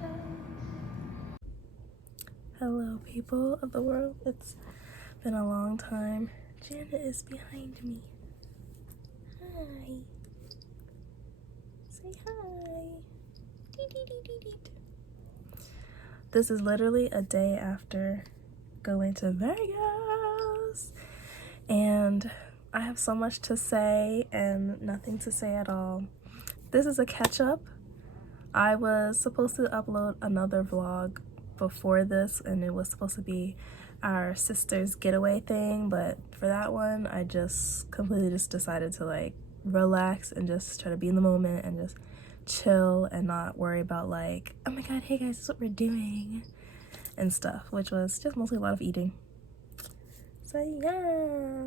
Ta-da! Hello, people of the world. It's been a long time. Janet is behind me. Hi. Say hi. Dee-dee-dee-dee-dee. This is literally a day after going to Vegas. And I have so much to say and nothing to say at all. This is a catch-up. I was supposed to upload another vlog before this, and it was supposed to be our sister's getaway thing, but for that one I just completely decided to like relax and just try to be in the moment and just chill and not worry about like, oh my god, hey guys, this is what we're doing and stuff, which was just mostly a lot of eating. So yeah,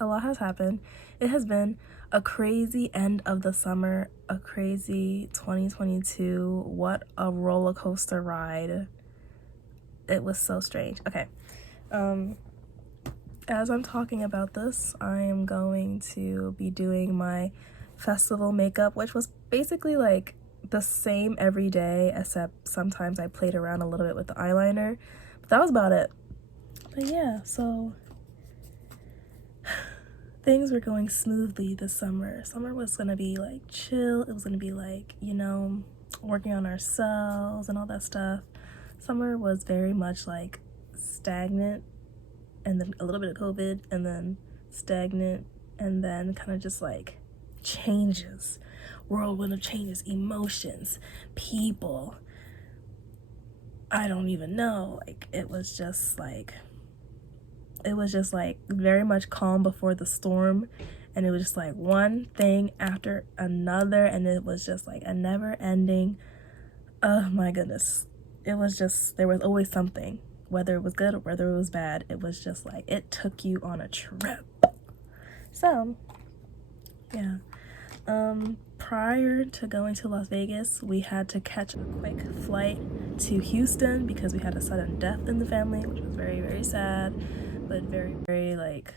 a lot has happened. It has been a crazy end of the summer, a crazy 2022. What a roller coaster ride. It was so strange. Okay, as I'm talking about this, I am going to be doing my festival makeup, which was basically like the same every day, except sometimes I played around a little bit with the eyeliner, but that was about it. But yeah, so things were going smoothly this summer. Summer was gonna be like chill. It was gonna be like, you know, working on ourselves and all that stuff. Summer was very much like stagnant, and then a little bit of COVID, and then stagnant, and then kind of just like changes, whirlwind of changes, emotions, people. I don't even know. Like it was just like very much calm before the storm, and it was just like one thing after another, and it was just like a never ending, oh my goodness, it was just, there was always something, whether it was good or whether it was bad. It was just like it took you on a trip. So yeah, prior to going to Las Vegas, we had to catch a quick flight to Houston because we had a sudden death in the family, which was very, very sad, but very, very like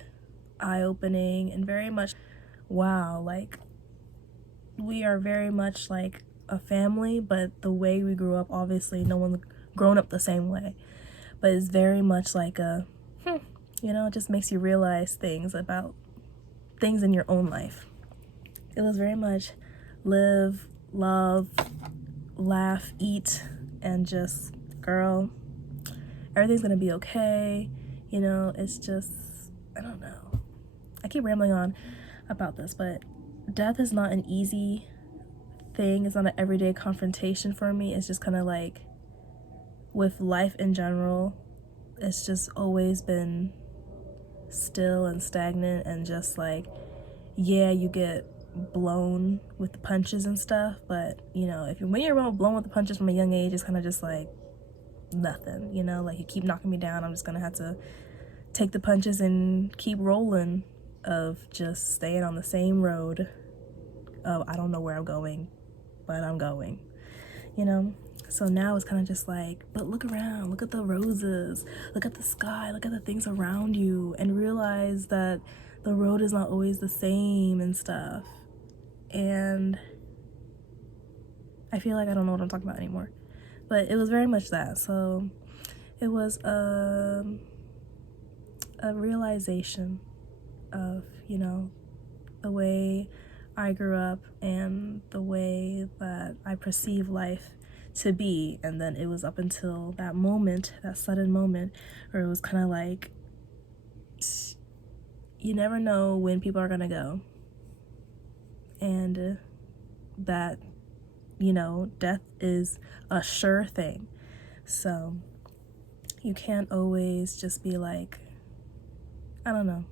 eye-opening and very much wow, like we are very much like a family, but the way we grew up, obviously no one's grown up the same way, but it's very much like a you know, it just makes you realize things about things in your own life. It was very much live, love, laugh, eat, and just, girl, everything's gonna be okay. You know, it's just, I don't know. I keep rambling on about this, but death is not an easy thing. It's not an everyday confrontation for me. It's just kind of like, with life in general, it's just always been still and stagnant, and just like, yeah, you get blown with the punches and stuff, but you know, when you're blown with the punches from a young age, it's kind of just like nothing, you know, like you keep knocking me down, I'm just gonna have to take the punches and keep rolling, of just staying on the same road of I don't know where I'm going, but I'm going, you know. So now it's kind of just like, but look around, look at the roses, look at the sky, look at the things around you, and realize that the road is not always the same and stuff. And I feel like I don't know what I'm talking about anymore, but it was very much that. So it was a realization of, you know, the way I grew up and the way that I perceive life to be. And then it was up until that moment, that sudden moment, where it was kind of like, you never know when people are gonna go, and that, you know, death is a sure thing. So you can't always just be like, I don't know.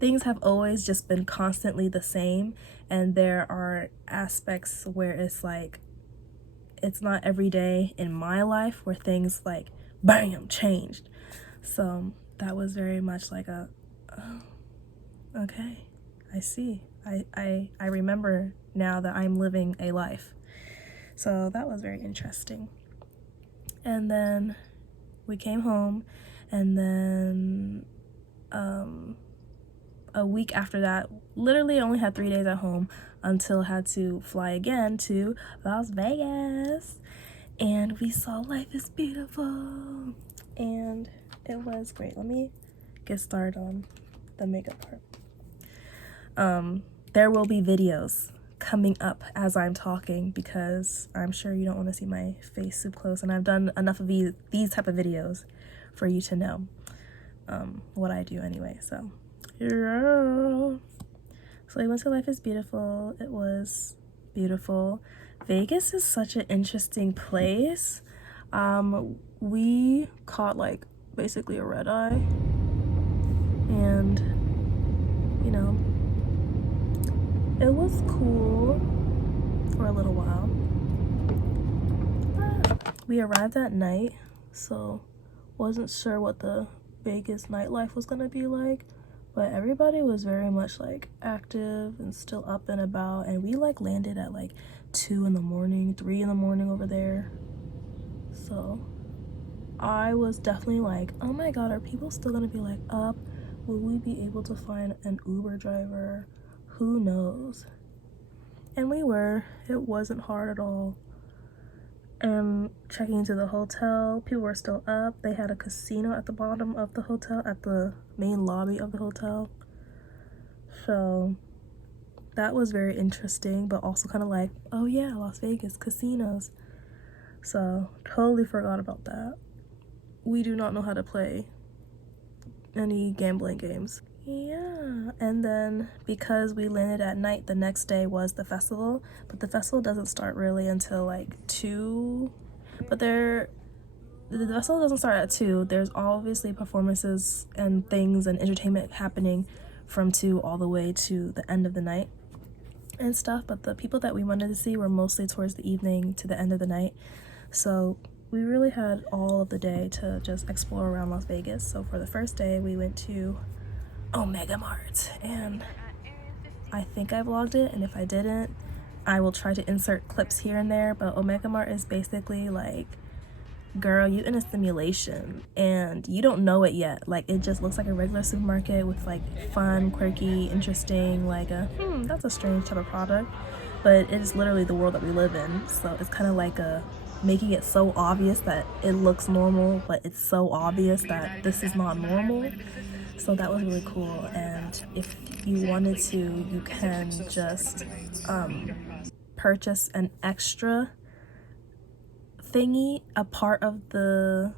Things have always just been constantly the same, and there are aspects where it's like, it's not every day in my life where things like bam changed. So that was very much like a, oh, okay, I see. I remember now that I'm living a life. So that was very interesting. And then we came home, and then a week after that, literally only had 3 days at home until had to fly again to Las Vegas. And we saw Life is Beautiful. And it was great. Let me get started on the makeup part. There will be videos coming up as I'm talking because I'm sure you don't want to see my face super close, and I've done enough of these type of videos for you to know what I do anyway. So yeah. So we went to Life is Beautiful. It was beautiful. Vegas is such an interesting place. We caught like basically a red eye, and you know, it was cool for a little while. We arrived at night, so wasn't sure what the Vegas nightlife was gonna be like, but everybody was very much like active and still up and about, and we like landed at like 2 in the morning, 3 in the morning over there. So I was definitely like, oh my god, are people still gonna be like up? Will we be able to find an Uber driver? Who knows? And we were. It wasn't hard at all. And checking into the hotel, people were still up. They had a casino at the bottom of the hotel, at the main lobby of the hotel. So that was very interesting, but also kind of like, oh yeah, Las Vegas, casinos. So totally forgot about that. We do not know how to play any gambling games. Yeah, and then because we landed at night, the next day was the festival, but the festival doesn't start really until like 2. But the festival doesn't start at 2. There's obviously performances and things and entertainment happening from 2 all the way to the end of the night and stuff, but the people that we wanted to see were mostly towards the evening to the end of the night. So we really had all of the day to just explore around Las Vegas. So for the first day, we went to Omega Mart, and I think I vlogged it, and if I didn't, I will try to insert clips here and there. But Omega Mart is basically like, girl, you in a simulation and you don't know it yet. Like, it just looks like a regular supermarket with like fun, quirky, interesting, like that's a strange type of product, but it is literally the world that we live in. So it's kind of like making it so obvious that it looks normal, but it's so obvious that this is not normal. So that was really cool. And if you wanted to, you can just purchase an extra thingy, a part of the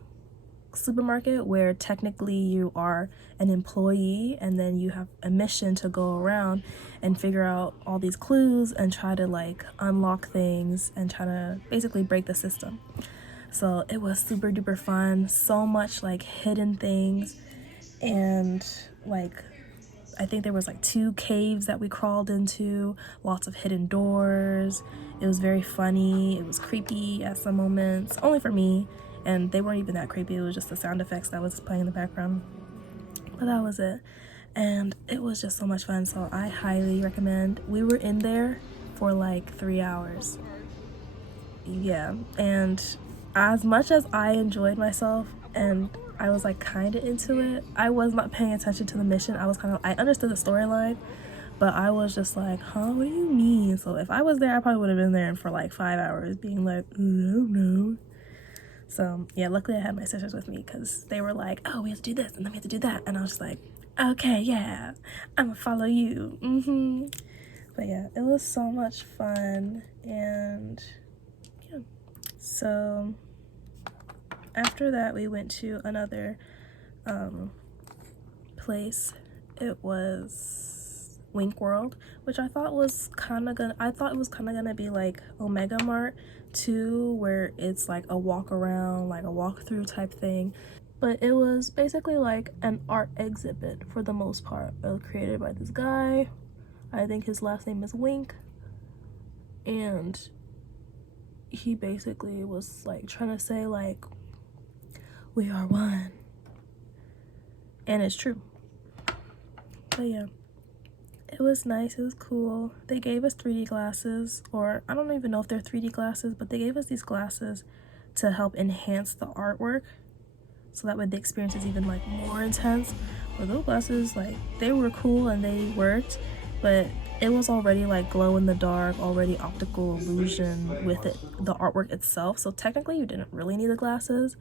supermarket where technically you are an employee, and then you have a mission to go around and figure out all these clues and try to like unlock things and try to basically break the system. So it was super duper fun. So much like hidden things, and like I think there was like 2 caves that we crawled into, lots of hidden doors. It was very funny. It was creepy at some moments, only for me, and they weren't even that creepy. It was just the sound effects that was playing in the background, but that was it. And it was just so much fun, so I highly recommend. We were in there for like 3 hours. Yeah, and as much as I enjoyed myself and I was like kind of into it, I was not paying attention to the mission. I was kind of, I understood the storyline, but I was just like, huh, what do you mean? So if I was there, I probably would have been there for like 5 hours being like, I don't know. So yeah, luckily I had my sisters with me because they were like, oh, we have to do this and then we have to do that. And I was just like, okay, yeah, I'm gonna follow you. But yeah, it was so much fun. And yeah, so after that we went to another place. It was Wink World, which I thought was kind of gonna be like Omega Mart too, where it's like a walk around, like a walkthrough type thing, but it was basically like an art exhibit for the most part. It was created by this guy. I think his last name is Wink, and he basically was like trying to say like, we are one, and it's true. But yeah, it was nice. It was cool. They gave us 3D glasses, or I don't even know if they're 3D glasses, but they gave us these glasses to help enhance the artwork. so that way the experience is even like more intense. But those glasses, like, they were cool and they worked, but it was already like glow in the dark, already optical illusion with it, the artwork itself. So technically you didn't really need the glasses,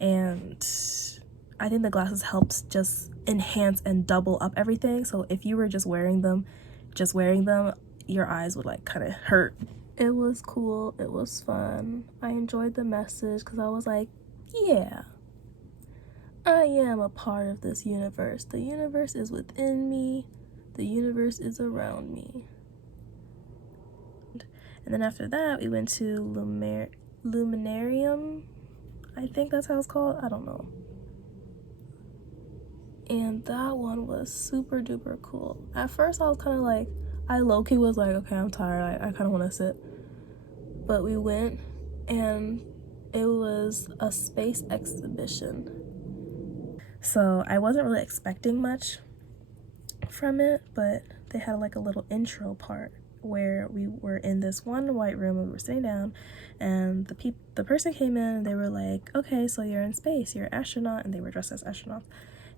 and I think the glasses helps just enhance and double up everything. So if you were just wearing them, your eyes would like kind of hurt. It was cool, it was fun. I enjoyed the message because I was like, yeah, I am a part of this universe. The universe is within me. The universe is around me. And then after that, we went to Luminarium. I think that's how it's called. I don't know. And that one was super duper cool. At first, I was kind of like, I low-key was like, okay, I'm tired. I kind of want to sit. But we went, and it was a space exhibition. So I wasn't really expecting much from it, but they had like a little intro part where we were in this one white room and we were sitting down, and the person came in and they were like, okay, so you're in space, you're an astronaut, and they were dressed as astronauts,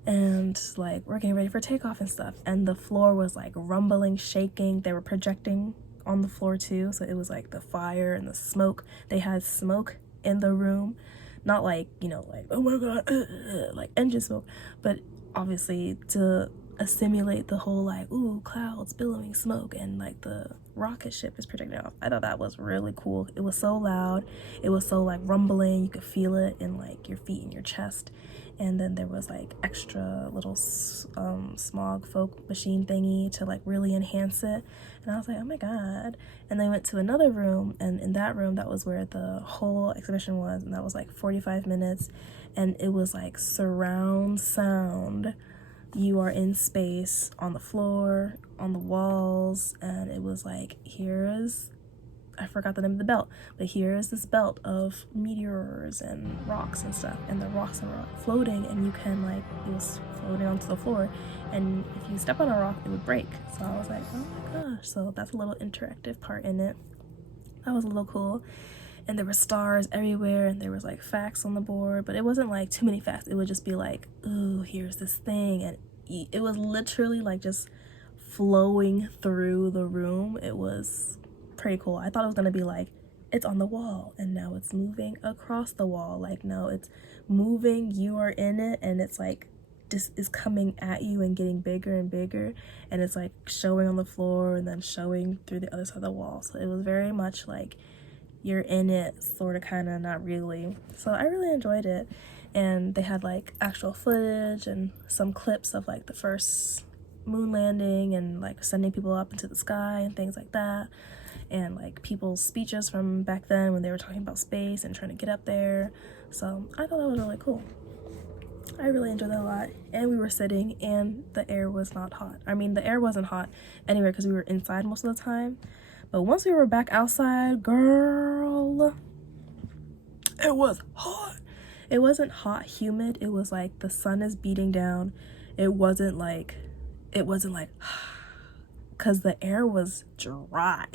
and like we're getting ready for takeoff and stuff, and the floor was like rumbling, shaking. They were projecting on the floor too, so it was like the fire and the smoke. They had smoke in the room, not like, you know, like, oh my god, like engine smoke, but obviously to simulate the whole like, ooh, clouds, billowing smoke, and like the rocket ship is projecting off. I thought that was really cool. It was so loud, it was so like rumbling, you could feel it in like your feet and your chest. And then there was like extra little smog folk machine thingy to like really enhance it, and I was like, oh my god. And then we went to another room, and in that room, that was where the whole exhibition was, and that was like 45 minutes, and it was like surround sound. You are in space, on the floor, on the walls, and it was like, I forgot the name of the belt, but here is this belt of meteors and rocks and stuff, and the rocks are floating, and you can like, it was floating onto the floor, and if you step on a rock, it would break. So I was like, oh my gosh. So that's a little interactive part in it. That was a little cool. And there were stars everywhere, and there was like facts on the board, but it wasn't like too many facts. It would just be like, ooh, here's this thing, and it was literally like just flowing through the room. It was pretty cool. I thought it was gonna be like, it's on the wall and now it's moving across the wall. Like, no, it's moving, you are in it, and it's like just is coming at you and getting bigger and bigger, and it's like showing on the floor and then showing through the other side of the wall. So it was very much like you're in it, sort of, kind of, not really. So I really enjoyed it. And they had like actual footage and some clips of like the first moon landing and like sending people up into the sky and things like that, and like people's speeches from back then when they were talking about space and trying to get up there. So I thought that was really cool. I really enjoyed that a lot. And we were sitting, and the air was not hot. I mean, the air wasn't hot anywhere because we were inside most of the time. But once we were back outside, girl, it was hot. It wasn't hot, humid. It was like the sun is beating down. It wasn't like, because the air was dry.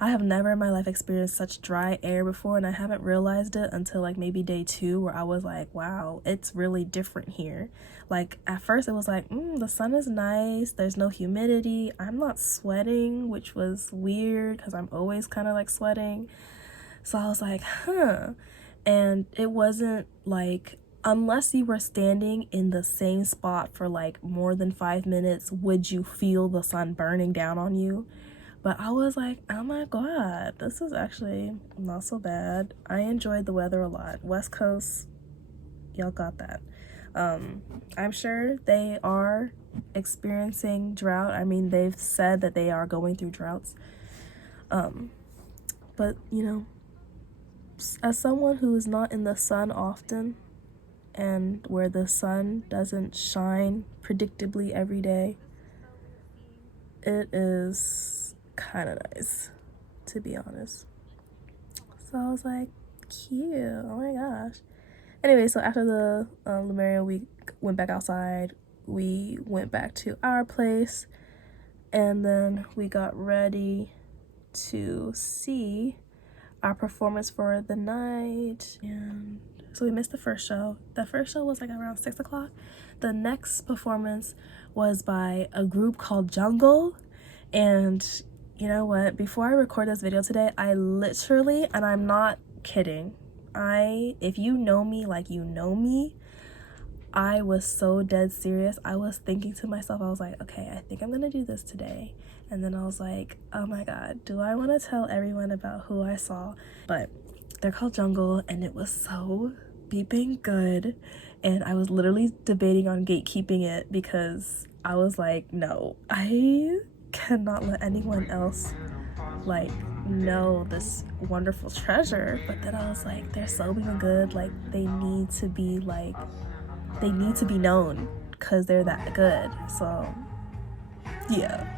I have never in my life experienced such dry air before, and I haven't realized it until like maybe day 2, where I was like, wow, it's really different here. Like at first it was like, the sun is nice, there's no humidity, I'm not sweating, which was weird because I'm always kind of like sweating. So I was like, huh. And it wasn't like, unless you were standing in the same spot for like more than 5 minutes, would you feel the sun burning down on you. But I was like, oh my god, this is actually not so bad. I enjoyed the weather a lot. West Coast, y'all got that. I'm sure they are experiencing drought. I mean, they've said that they are going through droughts. But, you know, as someone who is not in the sun often, and where the sun doesn't shine predictably every day, it is kind of nice, to be honest. So I was like, cute, oh my gosh. Anyway, so after the Lumeria, we went back outside, we went back to our place, and then we got ready to see our performance for the night. And so we missed the first show. The first show was like around 6 o'clock. The next performance was by a group called Jungle. And you know what? Before I record this video today, I literally, and I'm not kidding, if you know me like you know me, I was so dead serious. I was thinking to myself, I was like, okay, I think I'm gonna do this today. And then I was like, oh my god, do I want to tell everyone about who I saw? But they're called Jungle, and it was so beeping good. And I was literally debating on gatekeeping it because I was like, no, I cannot let anyone else like know this wonderful treasure. But then I was like, they're so beeping good, like they need to be known because they're that good. So yeah.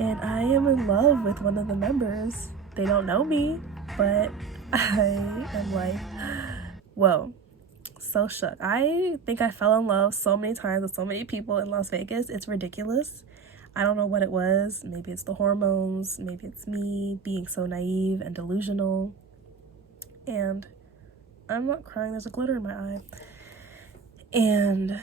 And I am in love with one of the members. They don't know me, but I am like, whoa, so shook. I think I fell in love so many times with so many people in Las Vegas. It's ridiculous. I don't know what it was. Maybe it's the hormones. Maybe it's me being so naive and delusional. And I'm not crying. There's a glitter in my eye. And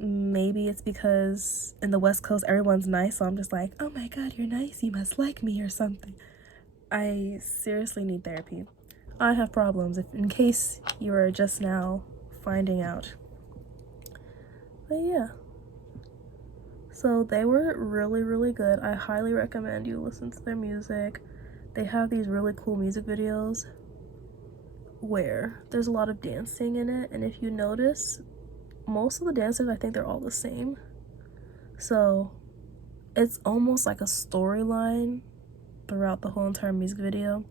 maybe it's because in the West Coast everyone's nice, so I'm just like, oh my god, you're nice, you must like me or something. I seriously need therapy. I have problems, in case you are just now finding out. But yeah, so they were really, really good. I highly recommend you listen to their music. They have these really cool music videos where there's a lot of dancing in it, and if you notice, most of the dancers, I think they're all the same. So it's almost like a storyline throughout the whole entire music video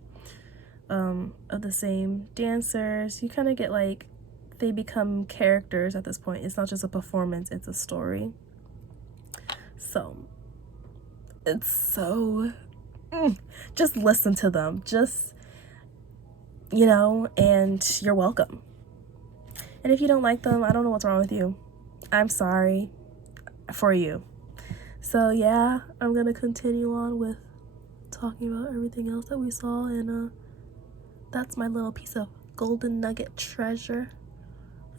of the same dancers. You kind of get like, they become characters at this point. It's not just a performance, it's a story. So it's so just listen to them, just, you know, and you're welcome. And if you don't like them, I don't know what's wrong with you. I'm sorry for you. So yeah, I'm gonna continue on with talking about everything else that we saw, and that's my little piece of golden nugget treasure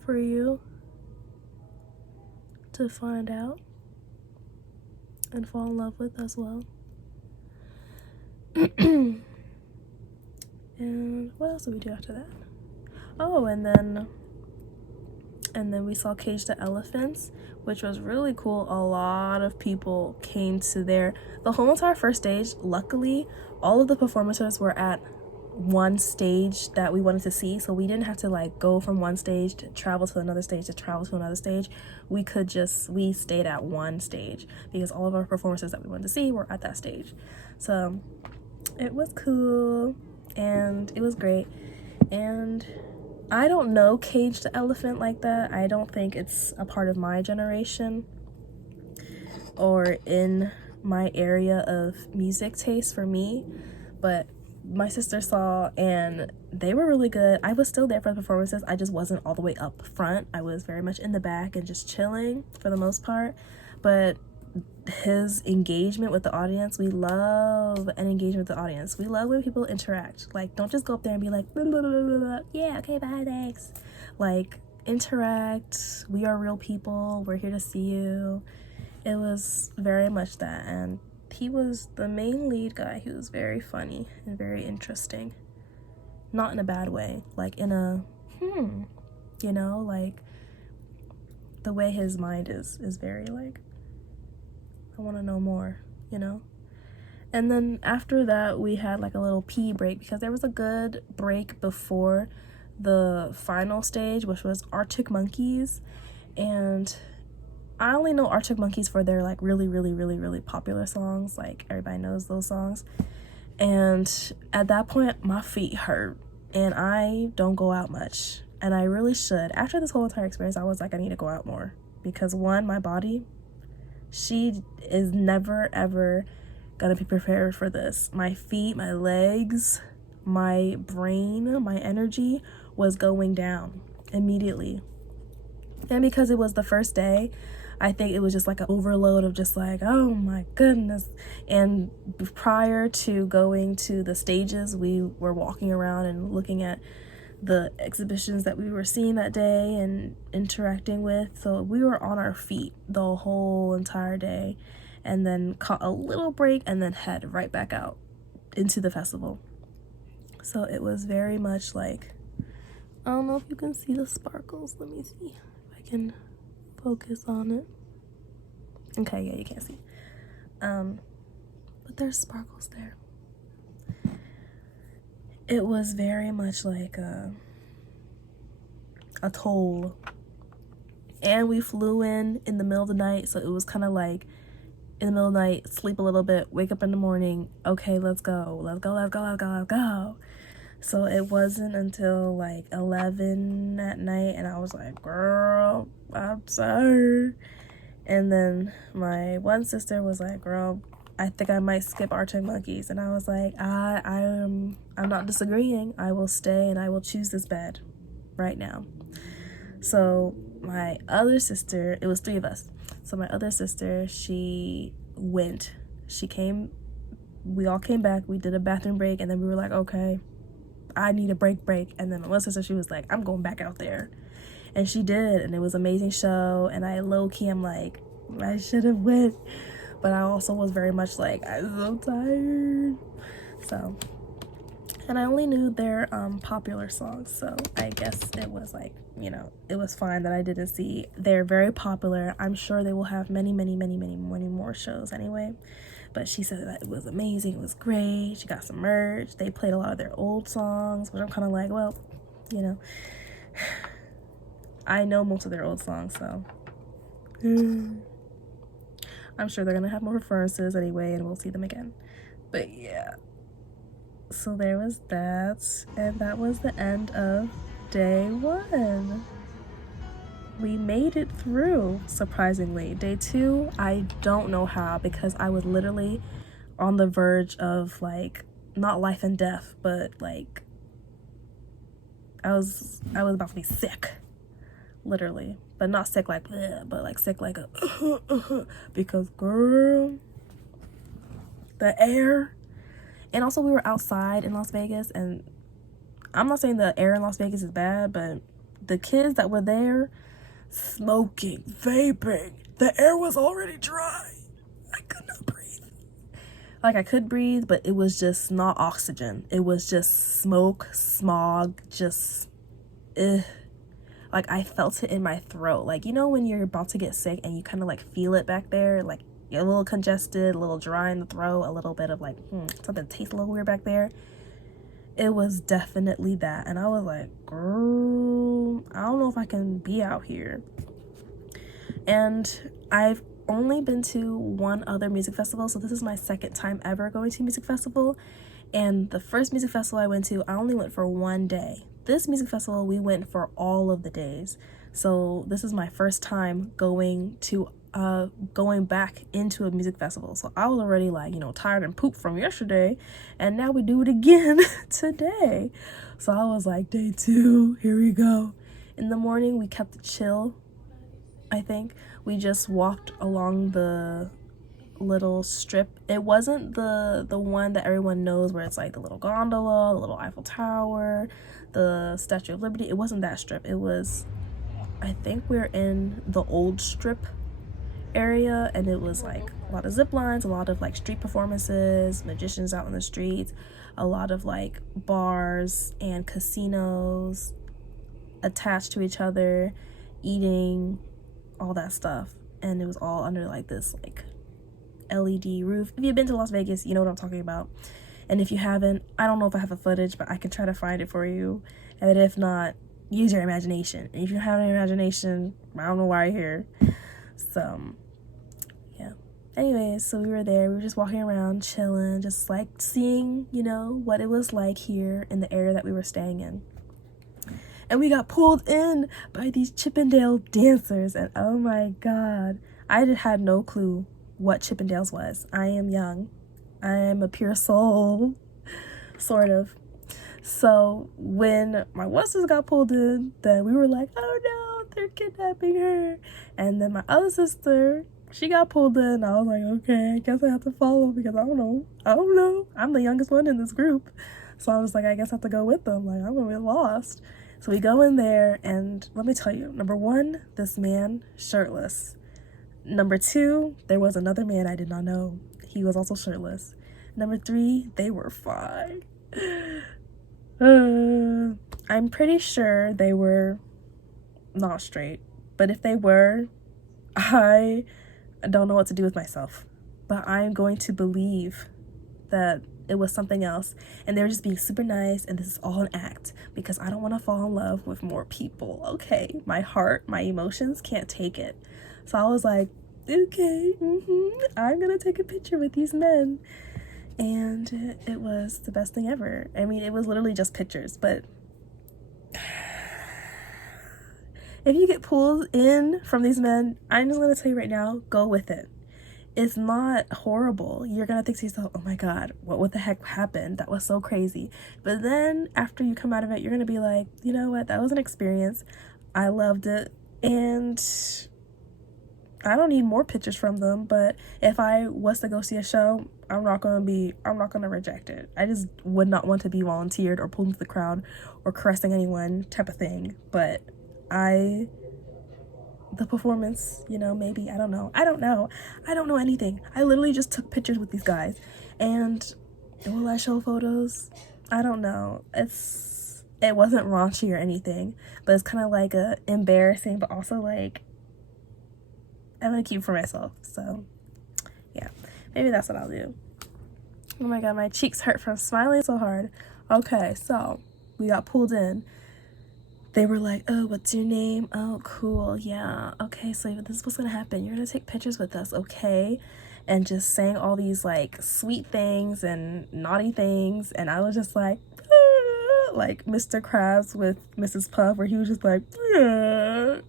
for you to find out and fall in love with as well. And what else did we do after that? Oh, and then we saw Cage the Elephants, which was really cool. A lot of people came to the whole entire first stage. Luckily, all of the performances were at one stage that we wanted to see, so we didn't have to like go from one stage to travel to another stage to travel to another stage. We stayed at one stage because all of our performances that we wanted to see were at that stage. So it was cool and it was great. And I don't know Cage the Elephant like that. I don't think it's a part of my generation or in my area of music taste for me, but my sister saw and they were really good. I was still there for the performances. I just wasn't all the way up front. I was very much in the back and just chilling for the most part. But his engagement with the audience, we love an engagement with the audience. We love when people interact. Like, don't just go up there and be like, blah, blah, blah, blah, blah. Yeah, okay, bye, thanks. Like, interact. We are real people. We're here to see you. It was very much that. And he was the main lead guy. He was very funny and very interesting. Not in a bad way. Like, in a, you know, like, the way his mind is very, like, I want to know more, you know? And then after that, we had like a little pee break because there was a good break before the final stage, which was Arctic Monkeys. And I only know Arctic Monkeys for their like really, really, really, really popular songs. Like, everybody knows those songs. And at that point, my feet hurt and I don't go out much. And I really should. After this whole entire experience, I was like, I need to go out more because one, my body, she is never ever gonna be prepared for this. My feet, my legs, my brain, my energy was going down immediately. And because it was the first day, I think it was just like an overload of just like, oh my goodness. And prior to going to the stages, we were walking around and looking at the exhibitions that we were seeing that day and interacting with. So we were on our feet the whole entire day, and then caught a little break and then head right back out into the festival. So it was very much like, I don't know if you can see the sparkles. Let me see if I can focus on it. Okay, yeah, you can't see. But there's sparkles there. It was very much like a toll. And we flew in the middle of the night, so it was kind of like in the middle of the night, sleep a little bit, wake up in the morning, okay, let's go. So it wasn't until like 11 at night, and I was like, girl, I'm tired. And then my one sister was like, girl, I think I might skip Arctic Monkeys. And I was like, I'm not disagreeing. I will stay and I will choose this bed right now. So my other sister, it was 3 of us. So my other sister, she came, we all came back, we did a bathroom break, and then we were like, okay, I need a break. And then my one sister, she was like, I'm going back out there. And she did, and it was an amazing show. And I low-key, I'm like, I should have went. But I also was very much like, I'm so tired. So, and I only knew their popular songs, so I guess it was like, you know, it was fine that I didn't see. They're very popular. I'm sure they will have many more shows anyway. But she said that it was amazing, it was great. She got some merch. They played a lot of their old songs, which I'm kind of like, well, you know, I know most of their old songs, so I'm sure they're gonna have more references anyway, and we'll see them again. But yeah, so there was that, and that was the end of day 1. We made it through, surprisingly. Day 2, I don't know how, because I was literally on the verge of like, not life and death, but like I was about to be sick, literally. But not sick like bleh, but like sick like a because girl, the air. And also we were outside in Las Vegas, and I'm not saying the air in Las Vegas is bad, but the kids that were there smoking, vaping, the air was already dry. I could not breathe. Like, I could breathe, but it was just not oxygen. It was just smoke, smog, just like I felt it in my throat. Like, you know when you're about to get sick and you kind of like feel it back there, like you're a little congested, a little dry in the throat, a little bit of like something tastes a little weird back there. It was definitely that. And I was like, girl, I don't know if I can be out here. And I've only been to one other music festival, so this is my second time ever going to a music festival. And the first music festival I went to, I only went for one day. This music festival, we went for all of the days. So this is my first time going back into a music festival. So I was already like, you know, tired and pooped from yesterday, and now we do it again today. So I was like, day 2, here we go. In the morning, we kept it chill. I think we just walked along the little strip. It wasn't the one that everyone knows, where it's like the little gondola, the little Eiffel Tower, the Statue of Liberty. It wasn't that strip. It was, I think we're in the old strip area, and it was like a lot of zip lines, a lot of like street performances, magicians out in the streets, a lot of like bars and casinos attached to each other, eating, all that stuff. And it was all under like this like LED roof. If you've been to Las Vegas, you know what I'm talking about. And if you haven't, I don't know if I have a footage, but I can try to find it for you. And if not, use your imagination. And if you have an imagination, I don't know why you're here. So yeah, anyways, so we were there, we were just walking around chilling, just like seeing, you know, what it was like here in the area that we were staying in. And we got pulled in by these Chippendale dancers, and oh my god, I had no clue what Chippendales was. I am young, I am a pure soul, sort of. So when my sisters got pulled in, then we were like, oh no, they're kidnapping her. And then my other sister, she got pulled in. I was like, okay, I guess I have to follow because I don't know. I'm the youngest one in this group. So I was like, I guess I have to go with them. Like, I'm gonna be lost. So we go in there, and let me tell you, number one, this man, shirtless. Number two, there was another man I did not know. He was also shirtless. Number three, they were fine. I'm pretty sure they were not straight. But if they were, I don't know what to do with myself. But I'm going to believe that it was something else, and they were just being super nice, and this is all an act because I don't want to fall in love with more people. Okay, my heart, my emotions can't take it. So I was like, okay, I'm gonna take a picture with these men. And it was the best thing ever. I mean, it was literally just pictures, but if you get pulled in from these men, I'm just gonna tell you right now, go with it. It's not horrible. You're gonna think to yourself, oh my god, what the heck happened? That was so crazy. But then after you come out of it, you're gonna be like, you know what, that was an experience. I loved it, and I don't need more pictures from them. But if I was to go see a show, I'm not gonna reject it. I just would not want to be volunteered or pulled into the crowd or caressing anyone type of thing. But the performance, you know, maybe, I don't know anything. I literally just took pictures with these guys, and will I show photos? I don't know. It wasn't raunchy or anything, but it's kind of like embarrassing, but also like I'm gonna keep it for myself. So yeah, maybe that's what I'll do. Oh my god, my cheeks hurt from smiling so hard. Okay, so we got pulled in. They were like, oh, what's your name? Oh, cool, yeah. Okay, so this is what's gonna happen. You're gonna take pictures with us, okay? And just saying all these like sweet things and naughty things. And I was just like, ah, like Mr. Krabs with Mrs. Puff, where he was just like, ah.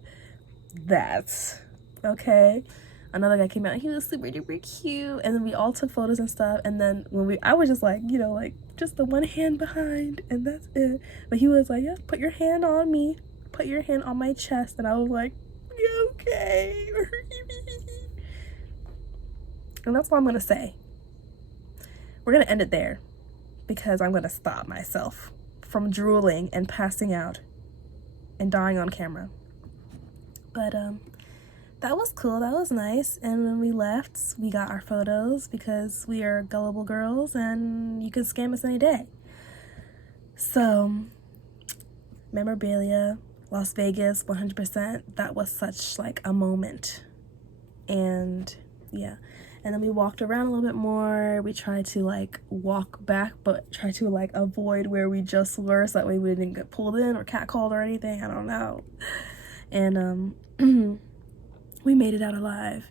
That's okay. Another guy came out, he was super duper cute, and then we all took photos and stuff. And then I was just like, you know, like just the one hand behind, and that's it. But he was like, yeah, put your hand on me, put your hand on my chest. And I was like, yeah, okay. And that's what I'm gonna say. We're gonna end it there because I'm gonna stop myself from drooling and passing out and dying on camera. But that was cool, that was nice. And when we left, we got our photos because we are gullible girls and you can scam us any day. So, memorabilia, Las Vegas, 100%. That was such like a moment. And yeah. And then we walked around a little bit more. We tried to like walk back, but try to like avoid where we just were, so that way we didn't get pulled in or catcalled or anything. I don't know. And we made it out alive.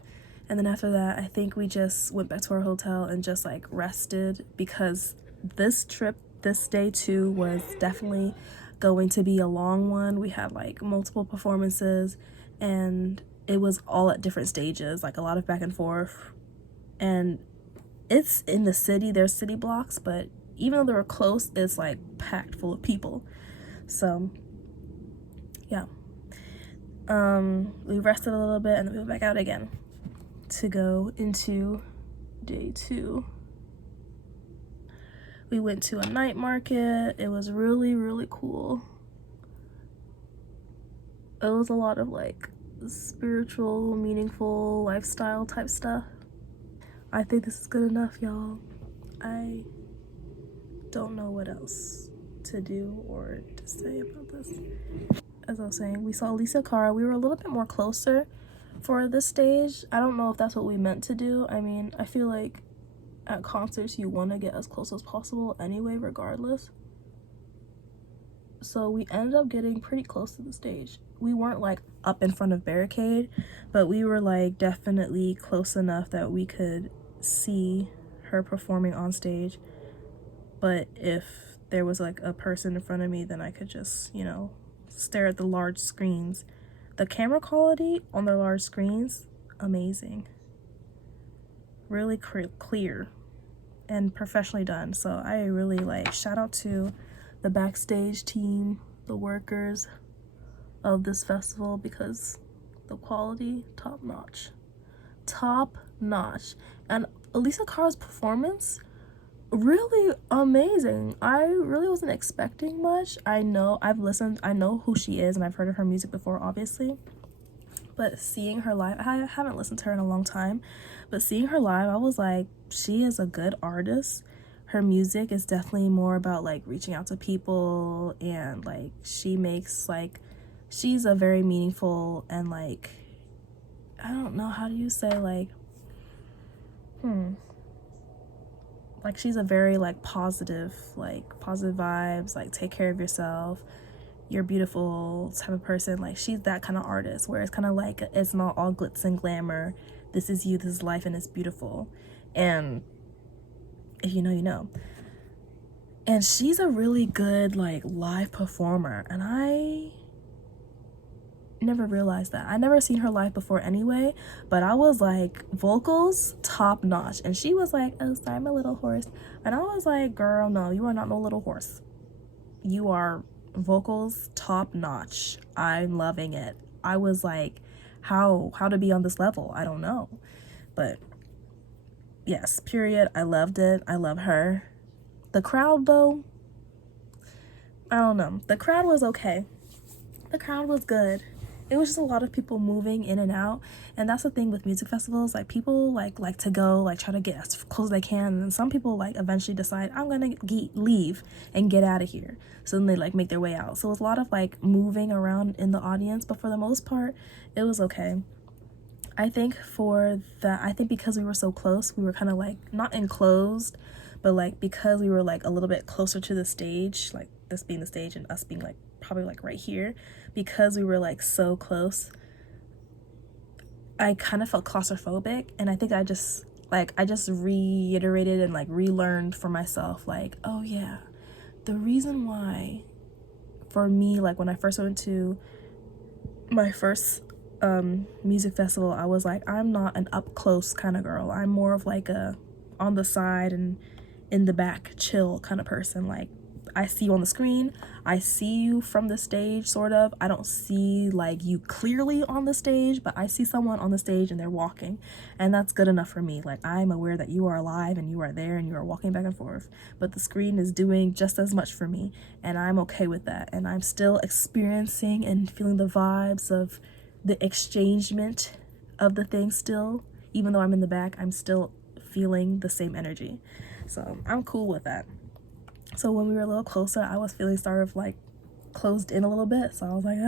And then after that, I think we just went back to our hotel and just like rested, because this trip, this day 2, was definitely going to be a long one. We had like multiple performances, and it was all at different stages, like a lot of back and forth. And it's in the city, there's city blocks, but even though they were close, it's like packed full of people. So yeah. We rested a little bit and then we went back out again to go into day 2. We went to a night market. It was really, really cool. It was a lot of like spiritual, meaningful, lifestyle type stuff. I think this is good enough, y'all. I don't know what else to do or to say about this. As I was saying, we saw Lisa Cara. We were a little bit more closer for this stage. I don't know if that's what we meant to do. I mean, I feel like at concerts you want to get as close as possible anyway, regardless. So we ended up getting pretty close to the stage. We weren't like up in front of barricade, but we were like definitely close enough that we could see her performing on stage. But if there was like a person in front of me, then I could just, you know, stare at the large screens. The camera quality on the large screens, amazing. Really clear and professionally done. So I really like, shout out to the backstage team, the workers of this festival, because the quality, top notch. And Elisa Cara's performance, really amazing. I really wasn't expecting much. I know who she is, and I've heard of her music before, obviously. But seeing her live, I haven't listened to her in a long time, but seeing her live, I was like, she is a good artist. Her music is definitely more about like reaching out to people, and like she's a very meaningful and like, I don't know, how do you say, like like she's a very like positive vibes, like take care of yourself, you're beautiful type of person. Like she's that kind of artist where it's kind of like, it's not all glitz and glamour, this is you, this is life, and it's beautiful, and if you know, you know. And she's a really good like live performer, and I never realized that. I never seen her live before anyway, but I was like, vocals top notch, and she was like, oh sorry, I'm a little hoarse, and I was like, girl, no, you are not no little horse, you are vocals top notch. I'm loving it. I was like, how to be on this level, I don't know. But yes, period, I loved it. I love her. The crowd though, I don't know, the crowd was okay, the crowd was good. It was just a lot of people moving in and out, and that's the thing with music festivals, like people like to go, like try to get as close as they can, and some people like eventually decide, I'm gonna leave and get out of here, so then they like make their way out. So it was a lot of like moving around in the audience, but for the most part it was okay. I think because we were so close, we were kind of like not enclosed, but like because we were like a little bit closer to the stage, like this being the stage and us being like probably like right here, because we were like so close, I kind of felt claustrophobic. And I think I just reiterated and like relearned for myself, like, oh yeah, the reason why for me, like when I first went to my first music festival, I was like, I'm not an up close kind of girl, I'm more of like a on the side and in the back chill kind of person. Like I see you on the screen, I see you from the stage, sort of. I don't see like you clearly on the stage, but I see someone on the stage and they're walking, and that's good enough for me. Like I'm aware that you are alive and you are there and you are walking back and forth, but the screen is doing just as much for me, and I'm okay with that. And I'm still experiencing and feeling the vibes of the exchangement of the thing still. Even though I'm in the back, I'm still feeling the same energy, so I'm cool with that. So when we were a little closer, I was feeling sort of like closed in a little bit, so I was like,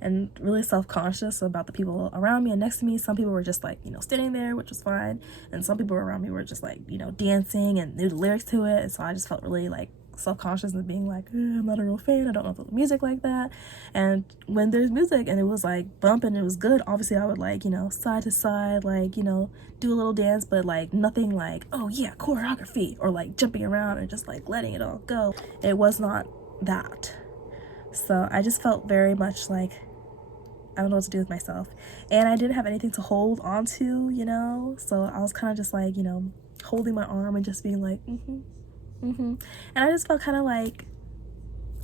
and really self-conscious about the people around me and next to me. Some people were just like, you know, standing there, which was fine, and some people around me were just like, you know, dancing and knew the lyrics to it, and so I just felt really like self-conscious and being like, I'm not a real fan, I don't know the music like that. And when there's music and it was like bumping, it was good, obviously I would like, you know, side to side, like, you know, do a little dance, but like nothing like, oh yeah, choreography, or like jumping around and just like letting it all go. It was not that. So I just felt very much like I don't know what to do with myself, and I didn't have anything to hold on to, you know, so I was kind of just like, you know, holding my arm and just being like, and I just felt kind of like,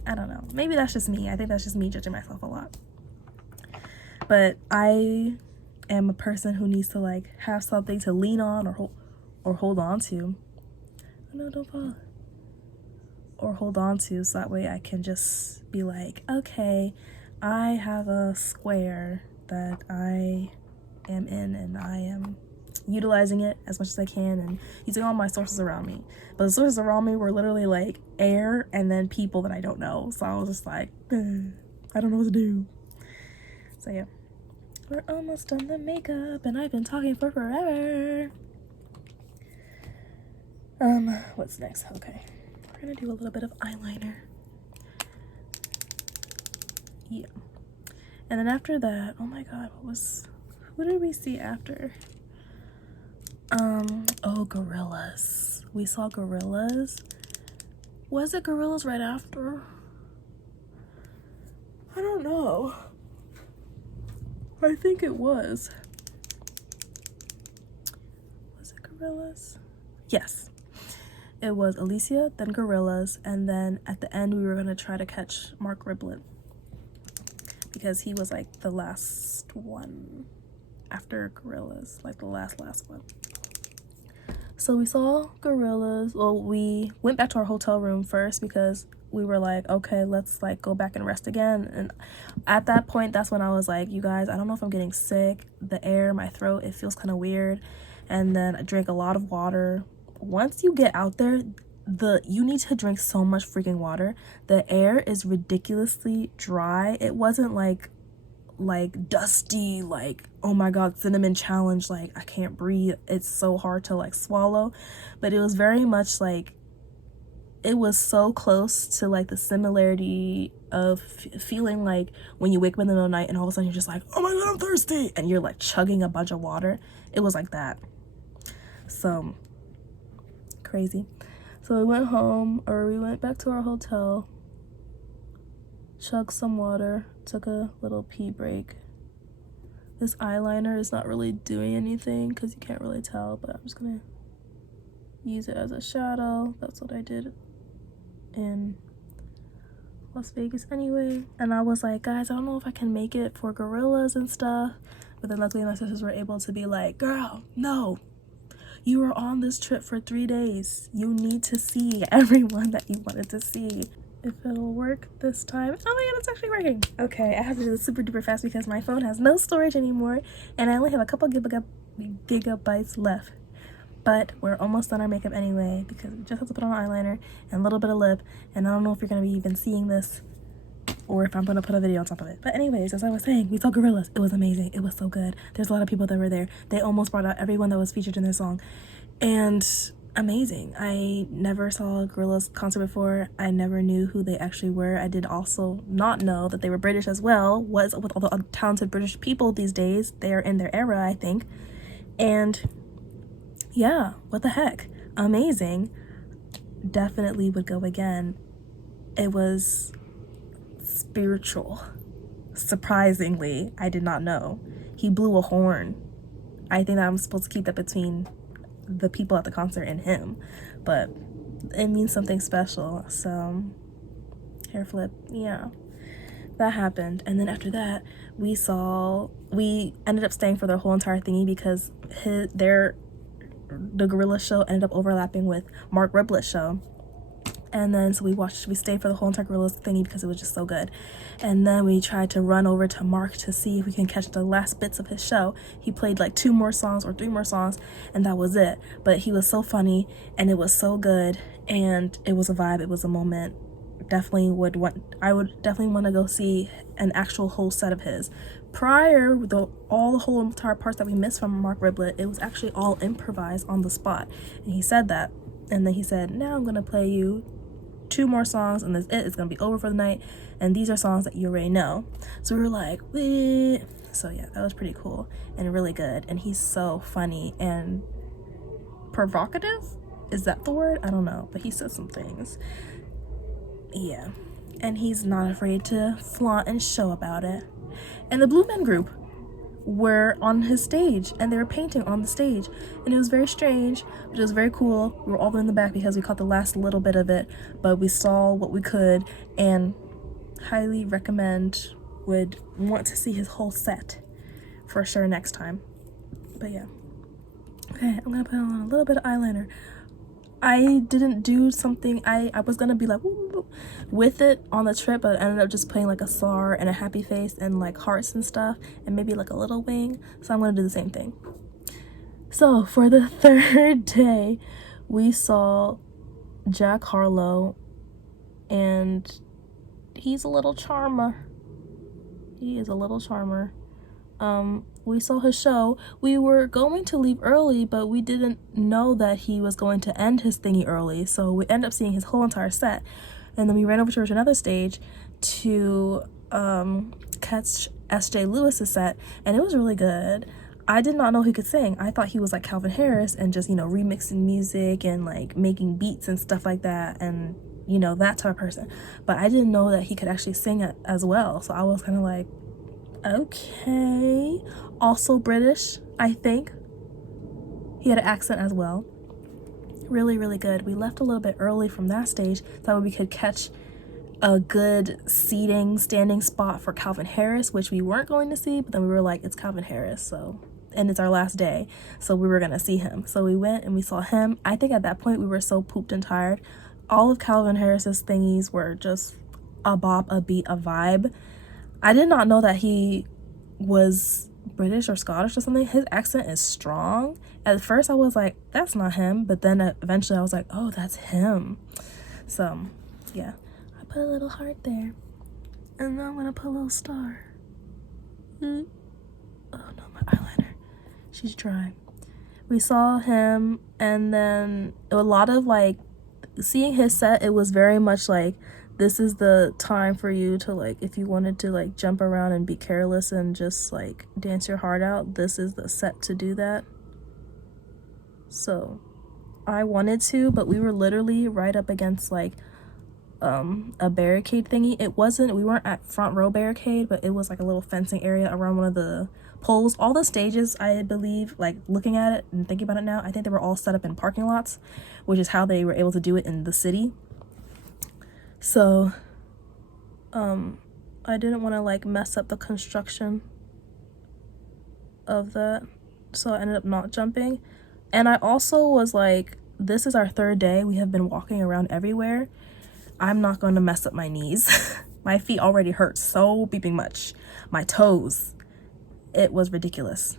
I don't know, maybe that's just me. I think that's just me judging myself a lot, but I am a person who needs to like have something to lean on or hold on to. No, don't fall. Or hold on to, so that way I can just be like, okay, I have a square that I am in, and I am utilizing it as much as I can and using all my sources around me. But the sources around me were literally like air and then people that I don't know. So I was just like, I don't know what to do. So yeah, we're almost done the makeup, and I've been talking for forever. What's next? Okay, we're gonna do a little bit of eyeliner. Yeah, and then after that, oh my god, who did we see after? Oh, Gorillas. We saw Gorillas. Was it Gorillas right after? I don't know. I think it was. Was it Gorillas? Yes. it was Alicia, then Gorillas, and then at the end we were gonna try to catch Mark Riblet because he was like the last one after Gorillas, like the last one. So we saw Gorillas. Well, we went back to our hotel room first because we were like, okay, let's like go back and rest again. And at that point, that's when I was like, you guys, I don't know if I'm getting sick. The air, my throat, it feels kind of weird. And then I drank a lot of water. Once you get out there, you need to drink so much freaking water. The air is ridiculously dry. It wasn't like dusty, like, oh my god, cinnamon challenge, like I can't breathe, it's so hard to like swallow. But it was very much like, it was so close to like the similarity of feeling like when you wake up in the middle of the night and all of a sudden you're just like, oh my god, I'm thirsty, and you're like chugging a bunch of water. It was like that. So crazy. So we went home, or we went back to our hotel, chugged some water, took a little pee break. This eyeliner is not really doing anything because you can't really tell, but I'm just gonna use it as a shadow. That's what I did in Las Vegas anyway. And I was like, guys, I don't know if I can make it for Gorillas and stuff. But then luckily my sisters were able to be like, girl, no, you were on this trip for 3 days. You need to see everyone that you wanted to see. If it'll work this time. Oh my god, it's actually working. Okay, I have to do this super duper fast because my phone has no storage anymore and I only have a couple gigabytes left. But we're almost done our makeup anyway because we just have to put on eyeliner and a little bit of lip, and I don't know if you're gonna be even seeing this or if I'm gonna put a video on top of it. But anyways, as I was saying, we saw Gorillas. It was amazing. It was so good. There's a lot of people that were there. They almost brought out everyone that was featured in their song. And amazing. I never saw a Gorillaz concert before. I never knew who they actually were. I did also not know that they were British as well. What's up with all the talented British people these days? They are in their era, I think. And yeah, what the heck? Amazing. Definitely would go again. It was spiritual. Surprisingly, I did not know. He blew a horn. I think that I'm supposed to keep that between the people at the concert and him, but it means something special. So hair flip, yeah, that happened. And then after that we ended up staying for their whole entire thingy because the Gorilla show ended up overlapping with Mark Riblet's show. And then so we stayed for the whole entire Gorillaz thingy because it was just so good. And then we tried to run over to Mark to see if we can catch the last bits of his show. He played like 2 more songs or 3 more songs and that was it. But he was so funny and it was so good and it was a vibe, it was a moment. I would definitely want to go see an actual whole set of his. Prior, all the whole entire parts that we missed from Mark Riblet, it was actually all improvised on the spot. And he said that. And then he said, now I'm gonna play you 2 more songs and that's it. It's gonna be over for the night, and these are songs that you already know. So we were like, wait. So yeah, that was pretty cool and really good. And he's so funny and provocative, is that the word? I don't know, but he said some things. Yeah, and he's not afraid to flaunt and show about it. And the Blue Men Group were on his stage and they were painting on the stage, and it was very strange, but it was very cool. We were all in the back because we caught the last little bit of it, but we saw what we could and highly recommend, would want to see his whole set for sure next time. But yeah, okay, I'm gonna put on a little bit of eyeliner. I didn't do something, I was gonna be like woo, woo, woo, with it on the trip, but I ended up just putting like a star and a happy face and like hearts and stuff and maybe like a little wing. So I'm gonna do the same thing. So for the 3rd day, we saw Jack Harlow, and he's a little charmer. He is a little charmer. We saw his show. We were going to leave early, but we didn't know that he was going to end his thingy early, so we ended up seeing his whole entire set. And then we ran over to another stage to catch S.J. Lewis's set, and it was really good. I did not know he could sing. I thought he was like Calvin Harris and just, you know, remixing music and like making beats and stuff like that, and you know, that type of person. But I didn't know that he could actually sing it as well, so I was kind of like, okay. Also British, I think. He had an accent as well. really, really good. We left a little bit early from that stage so that we could catch a good standing spot for Calvin Harris, which we weren't going to see, but then we were like, it's Calvin Harris, so, and it's our last day, so we were gonna see him. So we went and we saw him. I think at that point we were so pooped and tired. All of Calvin Harris's thingies were just a bop, a beat, a vibe. I did not know that he was British or Scottish or something. His accent is strong. At first I was like, that's not him, but then eventually I was like, oh, that's him. So yeah, I put a little heart there, and now I'm gonna put a little star. Oh no, my eyeliner, she's dry. We saw him, and then a lot of like seeing his set, it was very much like, this is the time for you to like, if you wanted to like jump around and be careless and just like dance your heart out, this is the set to do that. So I wanted to, but we were literally right up against like a barricade thingy. We weren't at front row barricade, but it was like a little fencing area around one of the poles. All the stages, I believe, like looking at it and thinking about it now, I think they were all set up in parking lots, which is how they were able to do it in the city. So I didn't want to like mess up the construction of that, so I ended up not jumping. And I also was like, this is our third day, we have been walking around everywhere, I'm not going to mess up my knees. My feet already hurt so beeping much, my toes, it was ridiculous.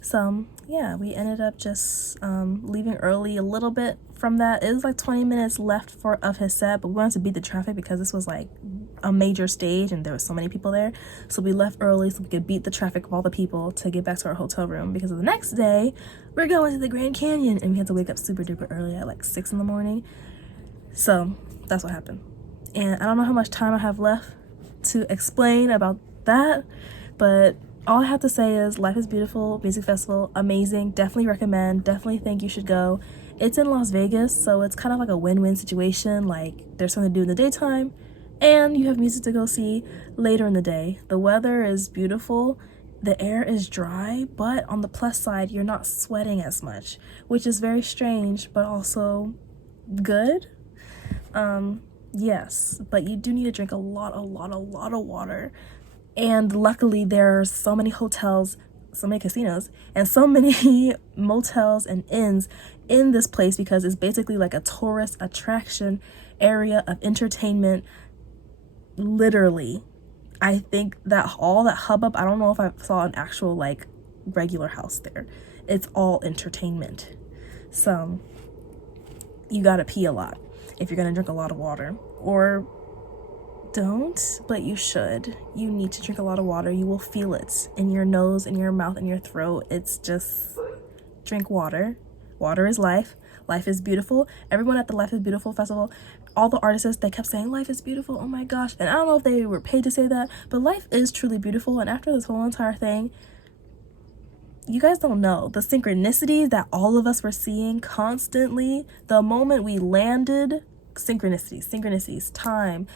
So yeah, we ended up just leaving early a little bit from that. It was like 20 minutes left of his set, but we wanted to beat the traffic because this was like a major stage and there were so many people there. So we left early so we could beat the traffic of all the people to get back to our hotel room, because of the next day we're going to the Grand Canyon and we had to wake up super duper early at like 6 in the morning. So that's what happened. And I don't know how much time I have left to explain about that, but all I have to say is Life is Beautiful Music Festival, amazing, definitely recommend, definitely think you should go. It's in Las Vegas, so it's kind of like a win-win situation. Like, there's something to do in the daytime and you have music to go see later in the day. The weather is beautiful, the air is dry, but on the plus side, you're not sweating as much, which is very strange, but also good. Yes, but you do need to drink a lot of water. And luckily there are so many hotels, so many casinos, and so many motels and inns in this place, because it's basically like a tourist attraction area of entertainment. Literally, I think that all that hubbub, I don't know if I saw an actual like regular house there. It's all entertainment. So you gotta pee a lot if you're gonna drink a lot of water, or don't, but you should. You need to drink a lot of water. You will feel it in your nose, in your mouth, in your throat. It's just, drink water. Water is life. Life is beautiful. Everyone at the Life is Beautiful festival, all the artists, they kept saying life is beautiful, oh my gosh. And I don't know if they were paid to say that, but life is truly beautiful. And after this whole entire thing, you guys don't know the synchronicities that all of us were seeing constantly. The moment we landed, synchronicities, time,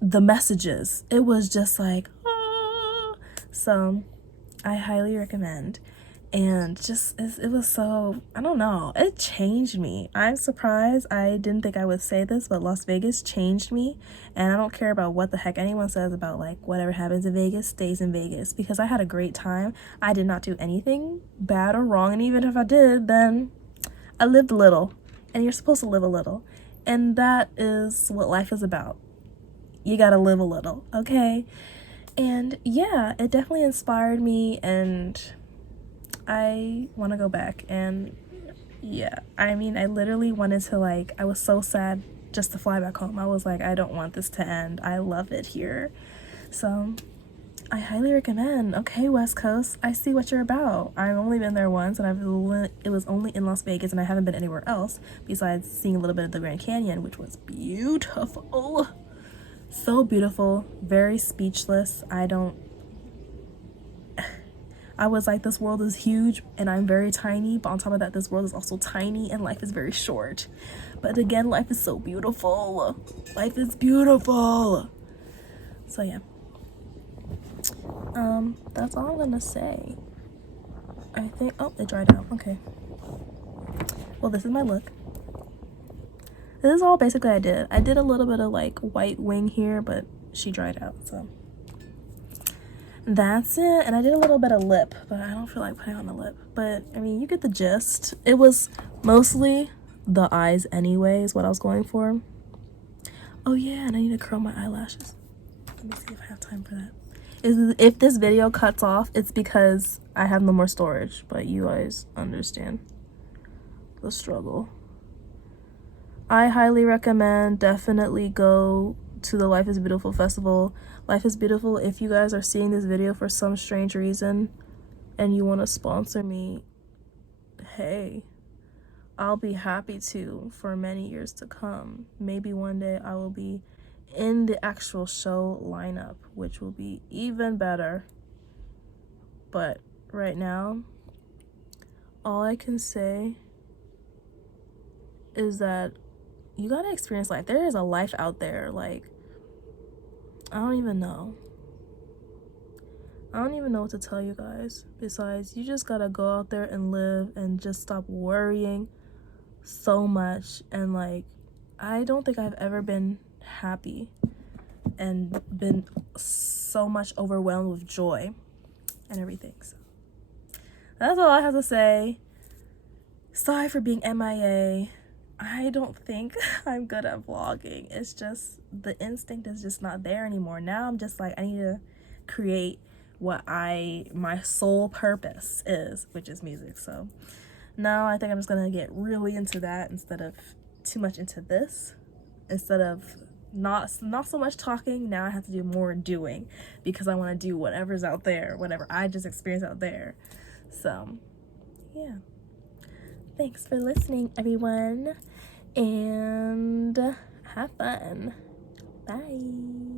the messages, it was just like, ah. So I highly recommend. And just, it was so, I don't know, it changed me. I'm surprised. I didn't think I would say this, but Las Vegas changed me. And I don't care about what the heck anyone says about like whatever happens in Vegas stays in Vegas, because I had a great time. I did not do anything bad or wrong, and even if I did, then I lived a little, and you're supposed to live a little, and that is what life is about. You gotta live a little, okay? And yeah, it definitely inspired me, and I want to go back. And yeah, I mean, I literally wanted to like, I was so sad just to fly back home. I was like, I don't want this to end. I love it here. So I highly recommend. Okay, West Coast, I see what you're about. I've only been there once, and it was only in Las Vegas, and I haven't been anywhere else besides seeing a little bit of the Grand Canyon, which was beautiful. So beautiful, very speechless. I was like, this world is huge and I'm very tiny, but on top of that, this world is also tiny and life is very short. But again, life is so beautiful. Life is beautiful. So yeah. That's all I'm gonna say. I think, oh, it dried out, okay. Well, this is my look. This is all basically I did. I did a little bit of like white wing here, but she dried out, so that's it. And I did a little bit of lip, but I don't feel like putting on the lip. But I mean, you get the gist. It was mostly the eyes anyway is what I was going for. Oh yeah, and I need to curl my eyelashes. Let me see if I have time for that. If this video cuts off, it's because I have no more storage, but you guys understand the struggle. I highly recommend, definitely go to the Life is Beautiful festival. Life is Beautiful, if you guys are seeing this video for some strange reason and you want to sponsor me, hey, I'll be happy to for many years to come. Maybe one day I will be in the actual show lineup, which will be even better. But right now, all I can say is that you gotta experience life. There is a life out there. Like, I don't even know what to tell you guys. Besides, you just gotta go out there and live and just stop worrying so much. And like, I don't think I've ever been happy and been so much overwhelmed with joy and everything. So that's all I have to say. Sorry for being MIA. I don't think I'm good at vlogging. It's just the instinct is just not there anymore. Now I'm just like, I need to create what my sole purpose is, which is music. So now I think I'm just gonna get really into that instead of too much into this. Instead of not so much talking, now I have to do more doing because I want to do whatever's out there, whatever I just experienced out there. So yeah, thanks for listening, everyone, and have fun. Bye.